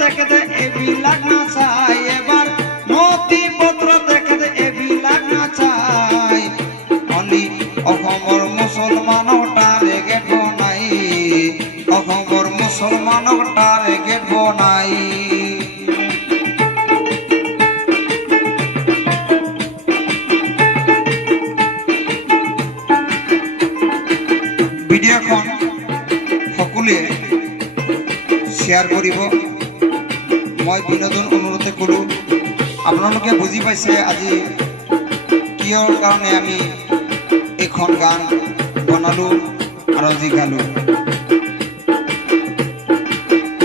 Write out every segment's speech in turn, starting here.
দেখতে এবি লাগনা চাই। এবার নথি পত্র দেখতে এবি লাগনা চাই। অনি অসমৰ মুছলমানৰ তাৰে বনাই। অসমৰ মুছলমানৰ তাৰে গেট বনাই। সকলোৱে শ্বেয়াৰ কৰিব মই বিনোদন অনুৰোধে কৰোঁ আপোনালোকে বুজি পাইছে আজি কিয়ৰ কাৰণে আমি এইখন গান বনালোঁ আৰু আজি গালোঁ।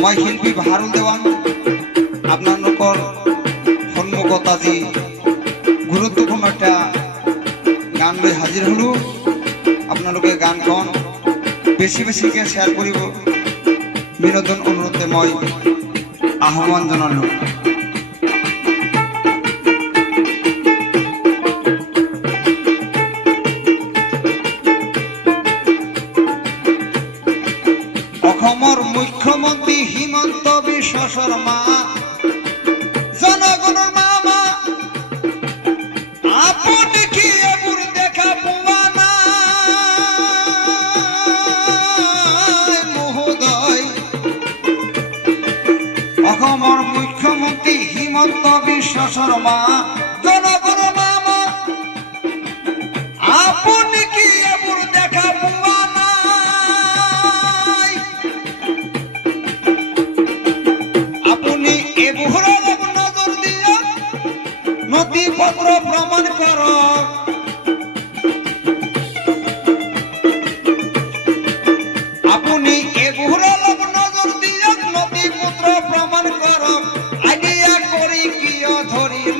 মই শিল্পী ভাৰুল দেৱান, আপোনালোকৰ সন্মুখত আজি গুৰুত্বপূৰ্ণ এটা গান লৈ হাজিৰ হ'লোঁ। আপোনালোকে গানখন বেছি বেছিকৈ শ্বেয়াৰ কৰিব বিনোদন অনুৰোধে মই আহ্বান জনালোঁ অসমৰ মুখ্যমন্ত্ৰী হিমন্ত বিশ্ব শৰ্মা হিমন্ত বিশ্ব জনগণ মামা আপনি কি এমন দেখা আপনি নাই নজর এইবোৰৰ অলপ নজৰ দিয়ক নথি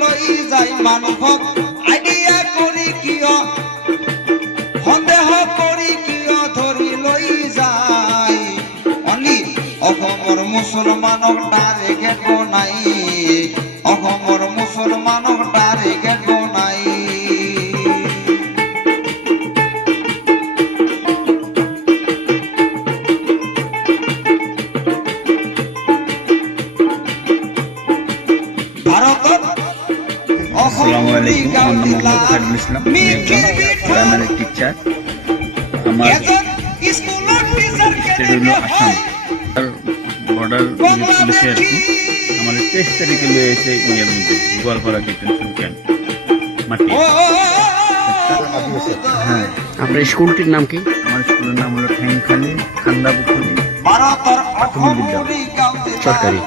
ধৰি লৈ যায় মানুহক আইডিয়া কৰি কিয়? সন্দেহ কৰি কিয় ধৰি লৈ যায় অলি অসমৰ মুছলমানক টাৰ্গেট বনাই অসমৰ মুছলমানক টাৰ্গেট বনাই ভাৰতত আসসালামু আলাইকুম আমার নাম মোহাম্মদ খায়রুল ইসলাম আমি একজন প্রাইমারি টিচার আমার স্টেট হলো আসাম বর্ডার পুলিশে আর কি আমাদের তেইশ তারিখে এসে ইয়ের মধ্যে গোয়ালপাড়া ডিটেনশন ক্যাম্প মাটি হ্যাঁ আপনার স্কুলটির নাম কি আমার স্কুলের নাম হলো ঠ্যাংখালি খান্দা পুকুরি প্রাথমিক বিদ্যালয়। সরকারি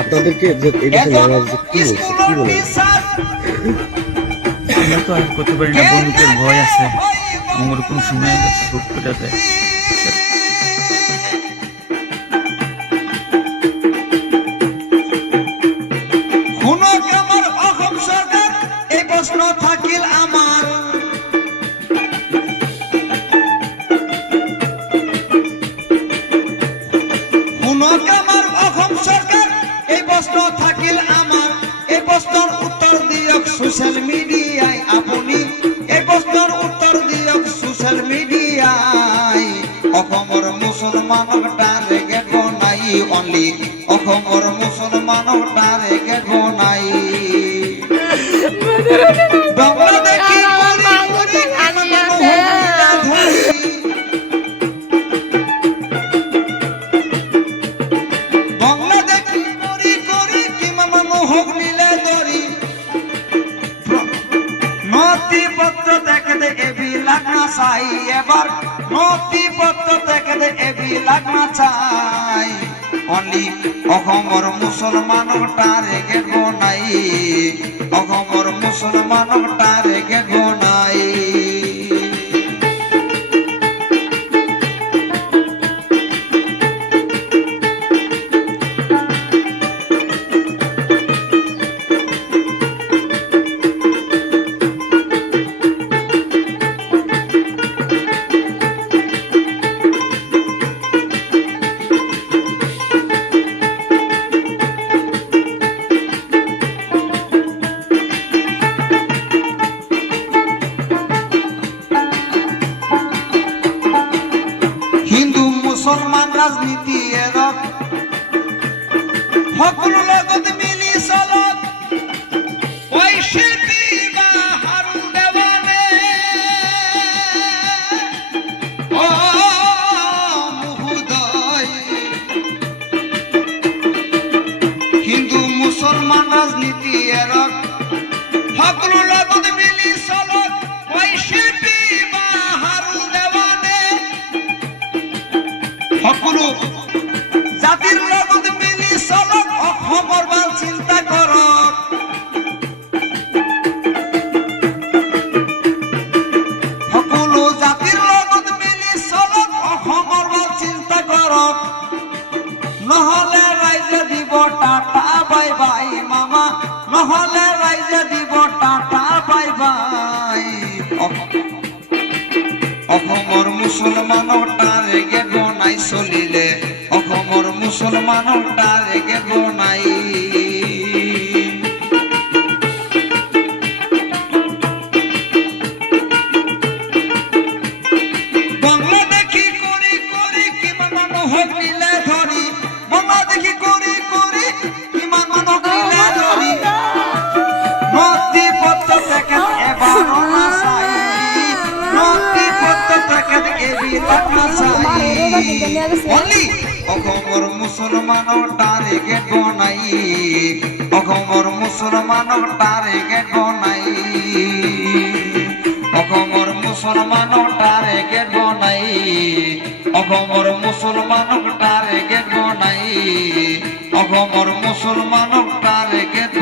আপনাদেরকে এই বিষয়ে কি বলছে কি বলে আমরা তো আর করতে পারি না। বন্দুকের ভয় আছে। আমার কোনো সময় শুট করে দেয়। দিয়ক মিডিয়ায় আপনি এই প্ৰশ্নৰ উত্তৰ দিয়ক ছচিয়েল মিডিয়াই অসমৰ মুছলমানক টাৰ্গেট বনাই অনলি অসমৰ মুছলমানক টাৰ্গেট এইবিলাক এবার নথিপত্র থেকে এবি লাগনা চাই। অনি অহমর মুসলমান টারে টাৰ্গেট বনাই অসমৰ মুসলমান টারে বনাই রাজনীতি এরক। সকল লগত মিলি চলক ওই শিল্পী বা দেওয়ানে। ও হিন্দু মুসলমান রাজনীতি এরক। সকল নহলে ৰাইজে দিব টাটা বাই বাই মামা। নহলে ৰাইজে দিব টাটা বাই বাই। অসমৰ মুছলমানৰ তাৰেগে বনাই চলিলে। অসমৰ মুছলমানৰ তাৰেগে বনাই। হয় অসমৰ মুছলমানৰ টাৰ্গেট বনাই অসমৰ মুছলমানৰ টাৰ্গেট বনাই অসমৰ মুছলমানৰ টাৰ্গেট বনাই অসমৰ মুছলমানক টাৰ্গেট বনাই অসমৰ মুছলমানক টাৰ্গেট